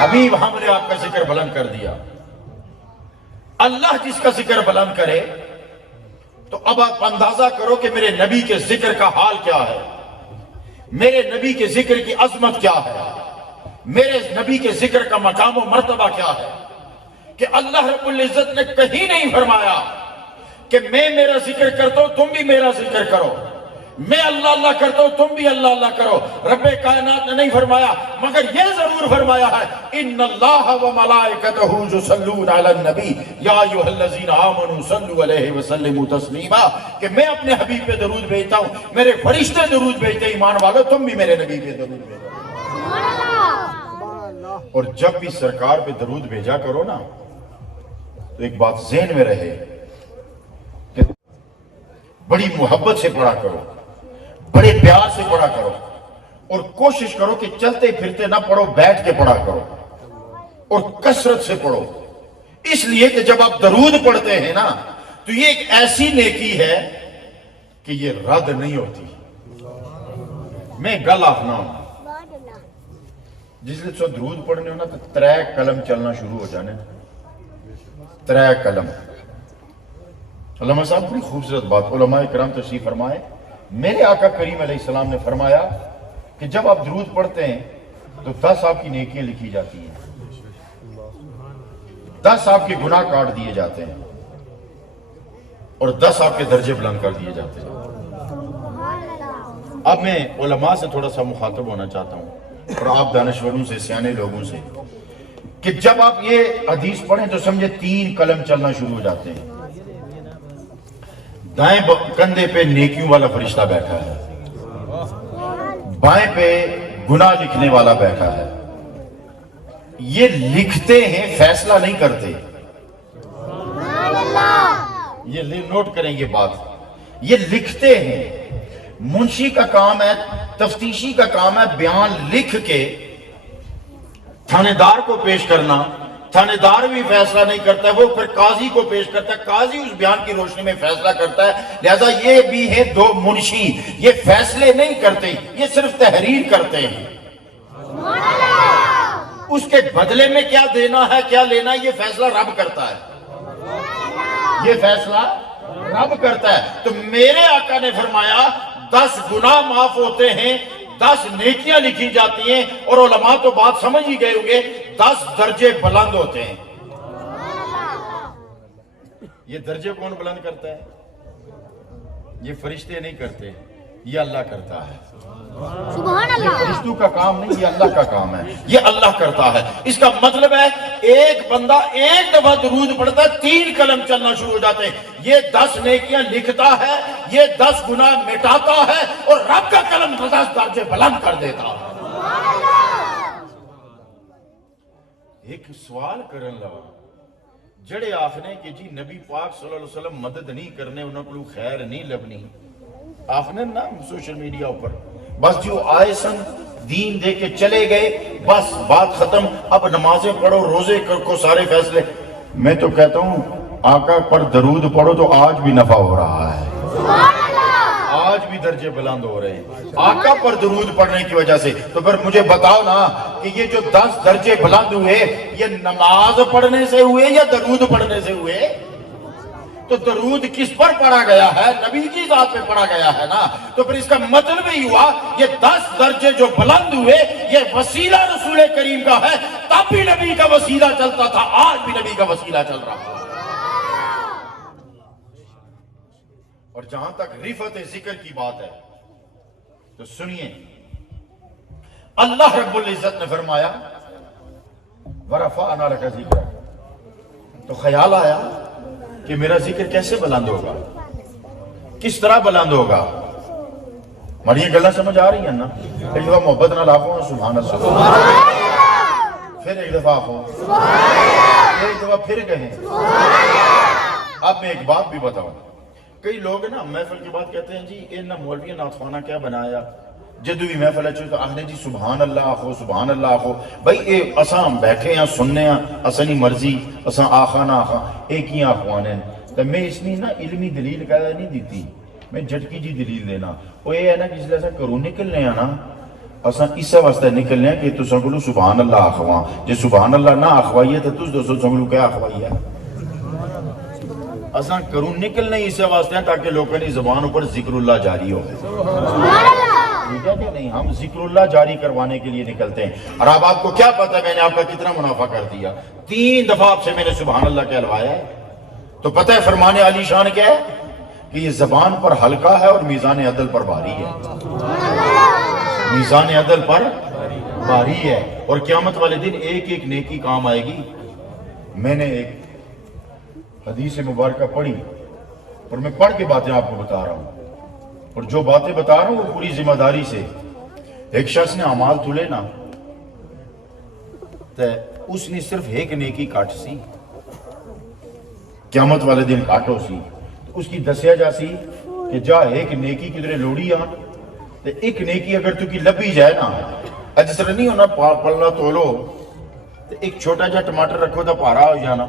حبیب ہم نے آپ کا ذکر بلند کر دیا. اللہ جس کا ذکر بلند کرے تو اب آپ اندازہ کرو کہ میرے نبی کے ذکر کا حال کیا ہے, میرے نبی کے ذکر کی عظمت کیا ہے, میرے نبی کے ذکر کا مقام و مرتبہ کیا ہے. کہ اللہ رب العزت نے کہیں نہیں فرمایا کہ میں میرا ذکر کرتا ہوں تم بھی میرا ذکر کرو, میں اللہ اللہ کرتا ہوں تم بھی اللہ اللہ کرو. رب کائنات نے نہیں فرمایا, مگر یہ ضرور فرمایا ہے ان اللہ و ملائکتہ یصلون علی النبی یا ایھا الذین آمنوا صلوا علیہ وسلموا تسلیما, کہ میں اپنے حبیب پہ درود بھیجتا ہوں, میرے فرشتے درود بھیجتے ہیں, ایمان والو تم بھی میرے نبی پہ درود بھیجو. اور جب بھی سرکار پہ درود بھیجا کرو نا تو ایک بات ذہن میں رہے کہ بڑی محبت سے پڑھا کرو, بڑے پیار سے پڑھا کرو, اور کوشش کرو کہ چلتے پھرتے نہ پڑھو, بیٹھ کے پڑھا کرو, اور کثرت سے پڑھو. اس لیے کہ جب آپ درود پڑھتے ہیں نا تو یہ ایک ایسی نیکی ہے کہ یہ رد نہیں ہوتی. میں گل آخنا ہوں, جس لئے درود پڑھنے ہونا تو 3 قلم چلنا شروع ہو جانے, 3 قلم. علماء صاحب بڑی خوبصورت بات علماء کرام تشریف فرمائے. میرے آقا کریم علیہ السلام نے فرمایا کہ جب آپ درود پڑھتے ہیں تو 10 آپ کی نیکیاں لکھی جاتی ہیں, 10 آپ کے گناہ کاٹ دیے جاتے ہیں, اور 10 آپ کے درجے بلند کر دیے جاتے ہیں. اب میں علماء سے تھوڑا سا مخاطب ہونا چاہتا ہوں, اور آپ دانشوروں سے, سیانے لوگوں سے, کہ جب آپ یہ حدیث پڑھیں تو سمجھے 3 قلم چلنا شروع ہو جاتے ہیں. دائیں کندھے پہ نیکیوں والا فرشتہ بیٹھا ہے, بائیں پہ گناہ لکھنے والا بیٹھا ہے. یہ لکھتے ہیں, فیصلہ نہیں کرتے. یہ نوٹ کریں یہ بات, یہ لکھتے ہیں. منشی کا کام ہے, تفتیشی کا کام ہے بیان لکھ کے تھانے دار کو پیش کرنا. تھانے دار بھی فیصلہ نہیں کرتا ہے, وہ پھر قاضی کو پیش کرتا ہے, قاضی اس بیان کی روشنی میں فیصلہ کرتا ہے. لہذا یہ بھی ہے 2 منشی, یہ فیصلے نہیں کرتے, یہ صرف تحریر کرتے ہیں. اس کے بدلے میں کیا دینا ہے کیا لینا ہے یہ فیصلہ رب کرتا ہے, یہ فیصلہ رب کرتا ہے. تو میرے آقا نے فرمایا 10 گناہ معاف ہوتے ہیں, 10 نیکیاں لکھی جاتی ہیں, اور علماء تو بات سمجھ ہی گئے ہوں گے 10 درجے بلند ہوتے ہیں. یہ درجے کون بلند کرتا ہے؟ یہ فرشتے نہیں کرتے، یہ اللہ کرتا ہے۔ سبحان اللہ۔ فرشتوں کا کام نہیں، یہ اللہ کا کام ہے، یہ اللہ کرتا ہے۔ اس کا مطلب ہے ایک بندہ ایک دفعہ درود پڑھتا ہے 3 قلم چلنا شروع ہو جاتے ہیں، یہ 10 نیکیاں لکھتا ہے، یہ 10 گناہ مٹاتا ہے، اور رب کا قلم 10 درجے بلند کر دیتا ہے۔ ایک سوال کرن لگا، جڑے آخنے کہ جی نبی پاک صلی اللہ علیہ وسلم مدد نہیں کرنے، انہوں کو خیر نہیں لبنی، آخنے نا سوشل میڈیا اوپر بس جو آئے سن دین دے کے چلے گئے، بس بات ختم، اب نمازیں پڑھو، روزے کو سارے فیصلے۔ میں تو کہتا ہوں آقا پر درود پڑھو تو آج بھی نفع ہو رہا ہے، آج بھی درجے بلند ہو رہے ہیں آقا پر درود پڑھنے کی وجہ سے۔ تو پھر مجھے بتاؤ نا کہ یہ جو 10 درجے بلند ہوئے یہ نماز پڑھنے سے ہوئے یا درود پڑھنے سے ہوئے؟ تو درود کس پر پڑھا گیا ہے؟ نبی کی ذات پہ پڑھا گیا ہے نا۔ تو پھر اس کا مطلب ہی ہوا یہ 10 درجے جو بلند ہوئے یہ وسیلہ رسول کریم کا ہے، تب بھی نبی کا وسیلہ چلتا تھا، آج بھی نبی کا وسیلہ چل رہا ہے۔ اور جہاں تک رفعت ذکر کی بات ہے تو سنیے، اللہ رب العزت نے فرمایا وَرَفَعْنَا لَكَ ذِكْرَكَ، تو خیال آیا کہ میرا ذکر کیسے بلند ہوگا، کس طرح بلند ہوگا؟ ہماری یہ گلہ سمجھ آ رہی ہے نا؟ ایک دفعہ محبت نہ لاکھوں سبحان اللہ، پھر ایک دفعہ ہو، ایک دفعہ پھر کہیں۔ اب میں ایک بات بھی بتاؤں، کئی لوگ نا محفل کے بعد کہتے ہیں جی ان مولوی نعت کیا بنایا، جدو بھی محفل اچھو تو آخنے جی سبحان اللہ آخو، سبحان اللہ آخو۔ بھائی اے اساں بیٹھے ہیں سننے ہیں، اسانی مرضی اساں آخا نہ آخا ایک ہی آخوانے ہیں۔ تو میں اس میں نا علمی دلیل کہہ نہیں دیتی، میں جھٹکی جی دلیل دینا، وہ یہ ہے نا کہ جس لئے اساں کروں نکلنے ہیں نا، اساں اس سے واسطہ نکلنے ہیں کہ تو سنگلو سبحان اللہ آخوان، جی سبحان اللہ نہ آخوائیے تو تُس دوستو سنگلو کیا آخوائیے؟ اساں کروں نکلنے اس سے واسطے ہیں تاکہ لوگوں کی زبان اوپر ذکر اللہ جاری ہو۔ ٹھیک ہے کہ نہیں؟ ہم ذکر اللہ جاری کروانے کے لیے نکلتے ہیں۔ اور اب آپ کو کیا پتا میں نے آپ کا کتنا منافع کر دیا؟ 3 دفعہ آپ سے میں نے سبحان اللہ کہلوایا ہے، تو پتہ ہے فرمان علی شان کیا ہے کہ یہ زبان پر ہلکا ہے اور میزان عدل پر بھاری ہے، میزان عدل پر بھاری ہے، اور قیامت والے دن ایک ایک نیکی کام آئے گی۔ میں نے ایک حدیث مبارکہ پڑھی اور میں پڑھ کے باتیں آپ کو بتا رہا ہوں، اور جو باتیں بتا رہا ہوں وہ پوری ذمہ داری سے۔ ایک شخص نے اعمال تلے نا تو اس نے صرف ایک نیکی کاٹ سی، قیامت والے دن کاٹو سی، تو اس کی دسیا جا سی کہ جا ایک نیکی کی طرح لوڑی آ، تو ایک نیکی اگر تو کی لبی جائے نا، جس طرح نہیں ہونا پلنا تولو تو ایک چھوٹا جا ٹماٹر رکھو تو پارا ہو جانا،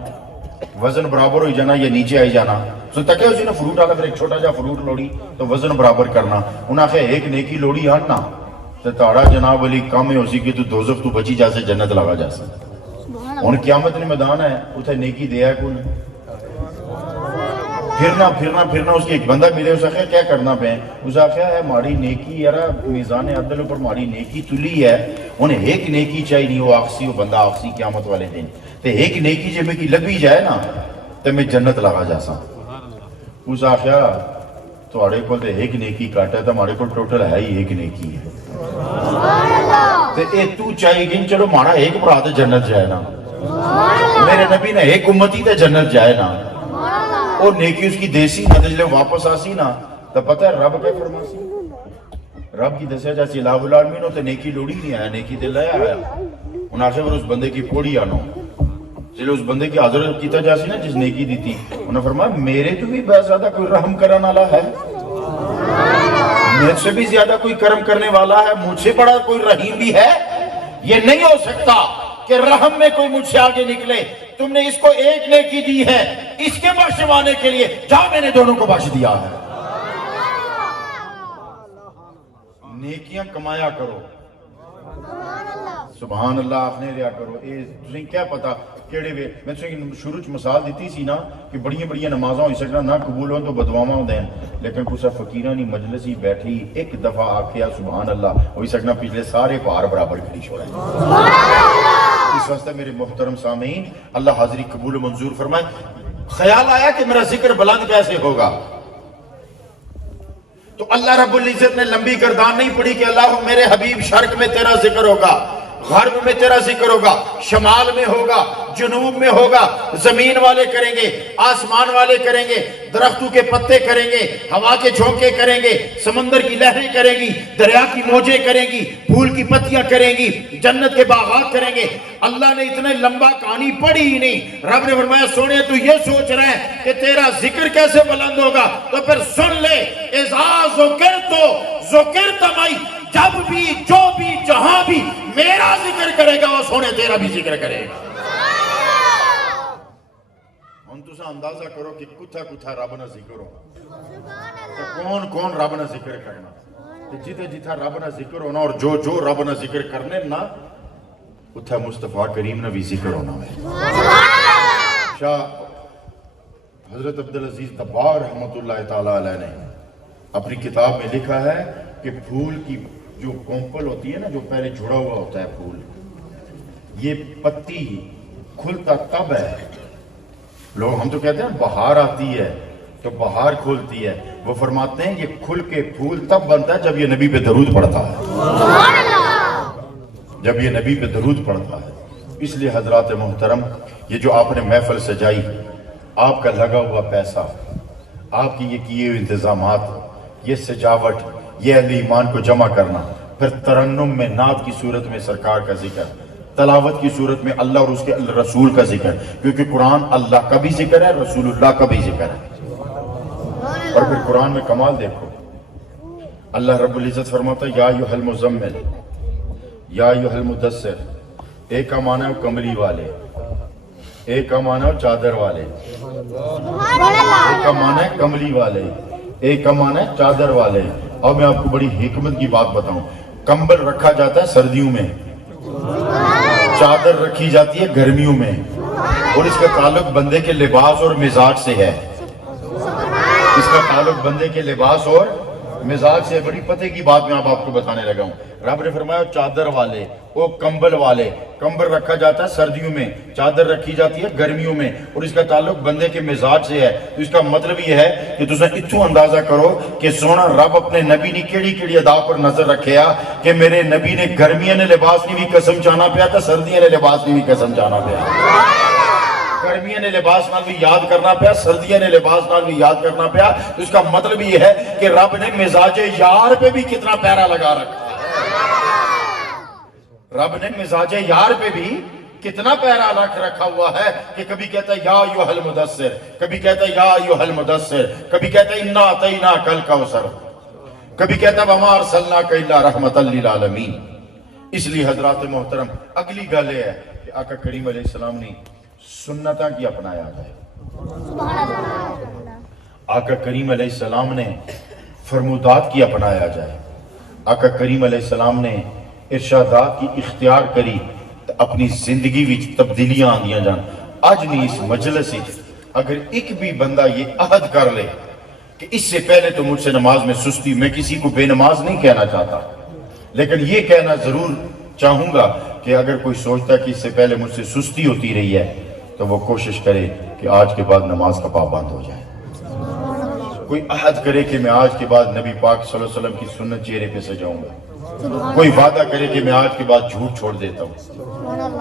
وزن برابر ہو جانا یا نیچے آئی جانا، سو تکے اسی نے فروٹ آتا پھر ایک چھوٹا جا فروٹ لوڑی تو وزن برابر کرنا، انہاں کہ ایک نیکی لوڑی آنا تو تاڑا جناب علی کام ہو سی کہ تو دوزخ تو بچی جا سے جنت لگا جا سے۔ ان قیامت نے میدان ہے اتھے نیکی دیا ہے کوئی پھرنا اس کی ایک بندہ ملے، اسے کہا کیا کرنا پہ ہیں؟ اسے کہا ہے ماری نیکی یارا میزان عدل پر ماری نیکی تلی ہے، انہیں ایک نیکی چاہی نہیں، وہ آخسی وہ بندہ آخسی قیامت والے دن تو ایک نیکی جب میں کی لبی جائے نا تو میں جنت لگا جا سا۔ اس آخیا تو اڑے کو تو ایک نیکی کاٹا تھا، ہمارے کو ٹوٹل ہے ہی ایک نیکی ہے، تو اے تو چاہی گن چلو مارا ایک برا تو جنت جائے نا، میرے نبی نے ایک امتی تے جنت جائے نا، اور نیکی اس کی دیسی نہ جلے واپس آسی نا تو پتہ ہے رب کے فرماسی، رب کی دسیا جاسی لا العالمین ہوتے نیکی لوڑی نہیں آیا، نیکی دے لیا آیا، انہاں سے اس بندے کی پوڑی آنو، چلے اس بندے کی حضرت کیتا جاسی نا جس نیکی دیتی، انہوں نے فرمایا میرے تو بھی بہت زیادہ کوئی رحم کرنے والا ہے، میرے سے بھی زیادہ کوئی کرم کرنے والا ہے، مجھ سے بڑا کوئی رحیم بھی ہے؟ یہ نہیں ہو سکتا کہ رحم میں کوئی مجھ سے آگے نکلے، تم نے اس کو ایک نیکی دی ہے اس کے بخشوانے کے لیے، جا میں نے دونوں کو بخش دیا ہے۔ نیکیاں کمایا کرو، سبحان اللہ آخنے لیا کرو، تُسیں کیا پتا کیڑے وے، میں تُسیں شروع مثال دیتی سی نا کہ بڑیاں نمازاں ہوئی سکنا نہ قبول ہوں تو بدواما ہوں دیں، لیکن کسا فقیرانی مجلسی بیٹھی ایک دفعہ آکھیا سبحان اللہ ہوئی سکنا پچھلے سارے پار برابر کھڑی چھوڑیں۔ اس واسطے میرے محترم سامعین اللہ حاضری قبول و منظور فرمائے۔ خیال آیا کہ میرا ذکر بلند کیسے ہوگا؟ تو اللہ رب العزت نے لمبی گردان نہیں پڑی کہ اللہ میرے حبیب شرق میں تیرا ذکر ہوگا، غرب میں تیرا ذکر ہوگا، شمال میں ہوگا، جنوب میں ہوگا، زمین والے کریں گے، آسمان والے کریں گے، درختوں کے پتے کریں گے، ہوا کے جھونکے کریں گے، سمندر کی لہریں کریں گی، دریا کی موجیں کریں گی، پھول کی پتیاں کریں گی، جنت کے باغات کریں گے۔ اللہ نے اتنے لمبا کہانی پڑھی ہی نہیں۔ رب نے فرمایا سونے تو یہ سوچ رہے ہیں کہ تیرا ذکر کیسے بلند ہوگا، تو پھر سن لے، اذا ذکرتو ذکرت معی، جب بھی جو بھی جہاں بھی میرا ذکر کرے گا وہ سونے تیرا بھی ذکر کرے گا۔ ہم تو سا اندازہ کرو کہ کتھا کتھا رب نہ ذکر ہونا، کون کون رب نہ ذکر کرنا، جتھا جتھا رب نہ ذکر ہونا اور جو جو رب نہ ذکر کرنے نا اتھا مصطفیٰ کریم نہ بھی ذکر ہونا ہے۔ شاہ حضرت عبدالعزیز دبار رحمت اللہ تعالیٰ علیہ نے اپنی کتاب میں لکھا ہے کہ پھول کی جو کومپل ہوتی ہے نا، جو پہلے جڑا ہوا ہوتا ہے پھول، یہ پتی کھلتا تب ہے، لوگ ہم تو کہتے ہیں بہار آتی ہے تو بہار کھولتی ہے، وہ فرماتے ہیں یہ کھل کے پھول تب بنتا ہے جب یہ نبی پہ درود پڑتا ہے، جب یہ نبی پہ درود پڑتا ہے۔ اس لیے حضرات محترم، یہ جو آپ نے محفل سجائی، آپ کا لگا ہوا پیسہ، آپ کی یہ کیے ہوئے انتظامات، یہ سجاوٹ، یہ اہل ایمان کو جمع کرنا، پھر ترنم میں نعت کی صورت میں سرکار کا ذکر، تلاوت کی صورت میں اللہ اور اس کے رسول کا ذکر، کیونکہ قرآن اللہ کا بھی ذکر ہے، رسول اللہ کا بھی ذکر ہے۔ اور پھر قرآن میں کمال دیکھو، اللہ رب العزت فرماتا ہے یا ایھا المزمل یا ایھا المدثر، ایک کا معنی ہے کملی والے، ایک کا معنی ہے چادر والے، ایک کا معنی ہے کملی والے، ایک کا معنی ہے چادر والے۔ اور میں آپ کو بڑی حکمت کی بات بتاؤں، کمبل رکھا جاتا ہے سردیوں میں، چادر رکھی جاتی ہے گرمیوں میں، اور اس کا تعلق بندے کے لباس اور مزاج سے ہے، اس کا تعلق بندے کے لباس اور مزاج سے۔ بڑی پتہ کی بات میں آپ کو بتانے لگا ہوں۔ رب نے فرمایا چادر والے، وہ کمبل والے، کمبل رکھا جاتا ہے سردیوں میں، چادر رکھی جاتی ہے گرمیوں میں، اور اس کا تعلق بندے کے مزاج سے ہے۔ تو اس کا مطلب یہ ہے کہ تساں اتھوں اندازہ کرو کہ سونا رب اپنے نبی نے کیڑی کیڑی ادا پر نظر رکھیا کہ میرے نبی نے گرمیاں نے لباس نہیں بھی قسم چانا پیا تھا، سردیاں نے لباس نہیں بھی قسم چانا پیا، گرمیاں نے لباس نال بھی یاد کرنا پیا، سردیاں نے لباس نال بھی یاد کرنا پیا۔ تو اس کا مطلب یہ ہے کہ رب نے مزاج یار پہ بھی کتنا پیرا لگا رکھا، رب نے مزاج یار پہ بھی کتنا پیرا رکھا ہوا ہے کہ کبھی کہتا ہے یا ایھا المدثر، کبھی کہتا ہے یا ایھا المدثر، کبھی کہتا ہے انا اعطیناک الکوثر، کبھی کہتا ہے وما ارسلناک الا رحمۃ للعالمین۔ اس لیے حضرات محترم، اگلی گل یہ ہے کہ آقا کریم علیہ السلام نے سنتاں کی اپنایا جائے، آقا کریم علیہ السلام نے فرمودات کی اپنایا جائے، آقا کریم علیہ السلام نے ارشادات کی اختیار کری تو اپنی زندگی وچ تبدیلیاں آندیاں جان۔ آج نہیں اس مجلس وچ اگر ایک بھی بندہ یہ عہد کر لے کہ اس سے پہلے تو مجھ سے نماز میں سستی، میں کسی کو بے نماز نہیں کہنا چاہتا، لیکن یہ کہنا ضرور چاہوں گا کہ اگر کوئی سوچتا ہے کہ اس سے پہلے مجھ سے سستی ہوتی رہی ہے تو وہ کوشش کرے کہ آج کے بعد نماز کا پابند ہو جائے۔ کوئی عہد کرے کہ میں آج کے بعد نبی پاک صلی اللہ علیہ وسلم کی سنت چہرے پہ سجاؤں گا، کوئی وعدہ کرے کہ میں آج کے بعد جھوٹ چھوڑ دیتا ہوں۔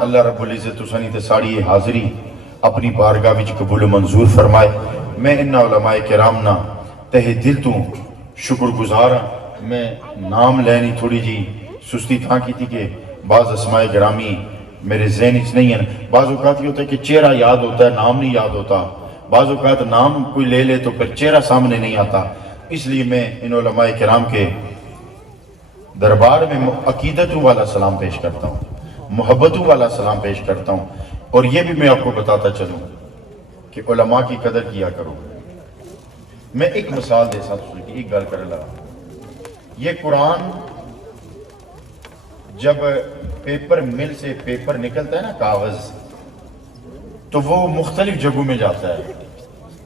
اللہ رب العزت تسانی تے ساڑی یہ حاضری اپنی بارگاہ وچ قبول و منظور فرمائے۔ میں ان علماء کرام نا تہ دل تو شکر گزار ہاں۔ میں نام لینی تھوڑی جی سستی تھا کی تھی کہ بعض اسماء گرامی میرے ذہن اچ نہیں ہیں، بعض اوقات یہ ہوتا ہے کہ چہرہ یاد ہوتا ہے نام نہیں یاد ہوتا، بعض اوقات نام کوئی لے لے تو پھر چہرہ سامنے نہیں آتا۔ اس لیے میں ان علماء کرام کے دربار میں عقیدتوں والا سلام پیش کرتا ہوں، محبتوں والا سلام پیش کرتا ہوں، اور یہ بھی میں آپ کو بتاتا چلوں کہ علماء کی قدر کیا کرو۔ میں ایک مثال دے ساتھ سوچی ایک گل کر لگا، یہ قرآن جب پیپر مل سے پیپر نکلتا ہے نا کاغذ، تو وہ مختلف جگہوں میں جاتا ہے،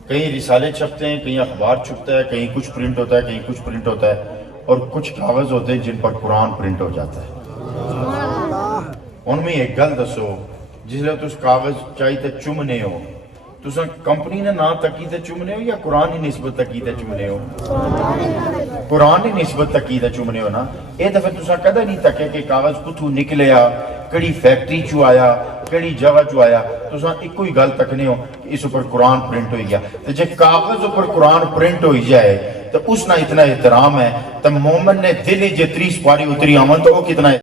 کہیں رسالے چھپتے ہیں، کہیں اخبار چھپتا ہے، کہیں کچھ پرنٹ ہوتا ہے، کہیں کچھ پرنٹ ہوتا ہے، اور کچھ کاغذ ہوتے ہیں جن پر قرآن پرنٹ ہو جاتا ہے۔ ان میں ایک گل دسو، جس لئے تو اس کاغذ چاہیے چمنے ہو تساں کمپنی نے نا تکی تے چومنے ہو یا قرآن ہی نسبت تکی تے چومنے ہو؟ قرآن ہی نسبت تکی تے چومنے ہو نا. اے دفعہ تساں کدے نہیں تکے کہ کاغذ کتھوں نکلیا، کڑی فیکٹری چو آیا، کڑی جگہ چو آیا. تساں ایک کوئی گل تکنے ہو کہ اس اوپر قرآن پرنٹ ہوئی گیا. تو جے کاغذ اوپر قرآن پرنٹ ہوئی جائے تو اس نہ اتنا احترام ہے، تو مومن نے دل جے 30 سپاری اتری آمن تو وہ کتنا ہے.